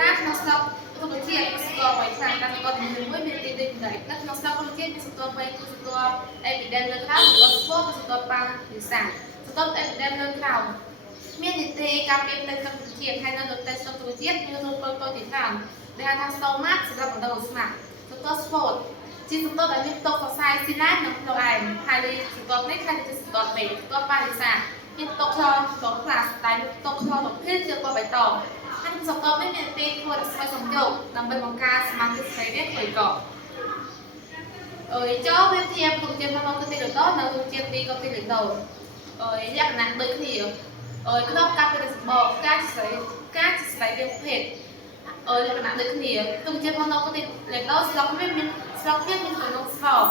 តាក្នុងស្រុករុក្ខជាតិស្គាល់បីខ្លាំងតាមស្គាល់ជំនឿមួយមានទីដូចនេះនៅក្នុងស្រុករុក្ខជាតិមានស្គាល់បីគឺស្គាល់ evidence នៅក្រៅស្គាល់ស្គាល់ស្គាល់ប៉ាវិសាស្គាល់ evidence នៅក្រៅមាននីតិការពារទៅក្នុងរុក្ខជាតិហើយនៅទៅស្រុករុក្ខជាតិមានរូបតូចៗជាច្រើនដែលហៅថា stomach សម្រាប់បន្តឧស្ម័នស្គាល់ sport ជាសន្ទុះដែលមានតុកសរសៃស៊ីណានិងផ្លូវឯងហើយសន្ទុះនេះខាងជាសន្ទុះពេកស្គាល់ប៉ាវិសាមានតុកខ្លងខ្លះដែលតុកខ្លងប្រភេទជាពណ៌បៃតងហើយសន្ទុះនេះមានទីធ្វើស្វ័យសំយោគដើម្បីបង្កើតសមាធិស្ថិរភាពឲ្យកកចូលវាធៀបរុក្ខជាតិមកគឺទីលដូនៅរុក្ខជាតិទីក៏ទីលដូលក្ខណៈដូចគ្នាក្តោបកាប់ពីសម្បកការស្រីវាភេទលក្ខណៈដូចគ្នារុក្ខជាតិមកគឺទីលដូស្លឹកវាមានស្លឹកវាមានទំនងស្រប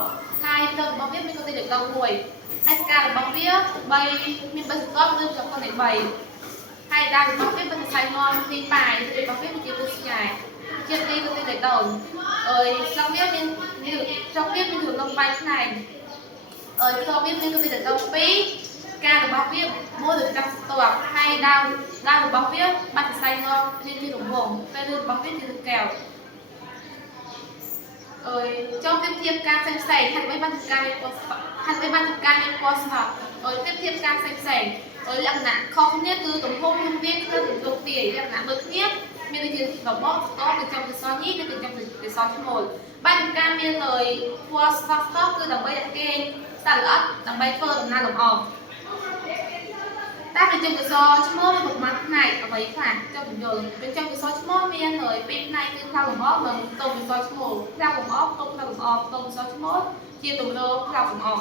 ហើយទៅរបស់វាមានក៏ទីលដូមួយហើយការរបស់វា3មាន3សន្ទាប់ឬប្រព័ន្ធនៃ3ហើយដើមរបស់វាเป็นสายงอนទីប៉ាយទីរបស់វាគឺជាពូស្ញាយជាទីក៏ទីដូនស្លឹកវាមានស្លឹកវាមានទំនងបែកផ្នែកស្លឹកវាមានក៏ទីដូន2ការរបស់វាមួយឬ5សន្ទាប់ហើយដើមរបស់វាបាត់សរសៃងន់មានរង្វង់ពេលរបស់វាជាកែវចូលប្រៀបធៀបការផ្សេងៗហើយបានការមានពណ៌ស្វាហើយបានការមានពណ៌ស្វាប្រៀបធៀបការផ្សេងលក្ខណៈខុសគ្នាគឺទំហំវាគឺទន្ទុទាយលក្ខណៈដូចគ្នាមានដូចជារបស់តទៅចំទៅសញីទៅចំទៅសឈ្មោលបានការមានពណ៌ស្វាស្ទគឺដើម្បីឲ្យគេសារល្អិតដើម្បីធ្វើដំណើរលំអងតែកញ្ចក់កសឈ្មោះមានប្រមាណផ្នែកអ្វីខ្លះចុះបញ្យល់កញ្ចក់កសឈ្មោះមានពីរផ្នែកគឺផ្នែកលំអងនិងតុងកសឈ្មោះផ្នែកលំអងតុងផ្នែកលំអងតុងកសឈ្មោះជាទម្រង់ផ្នែកលំអង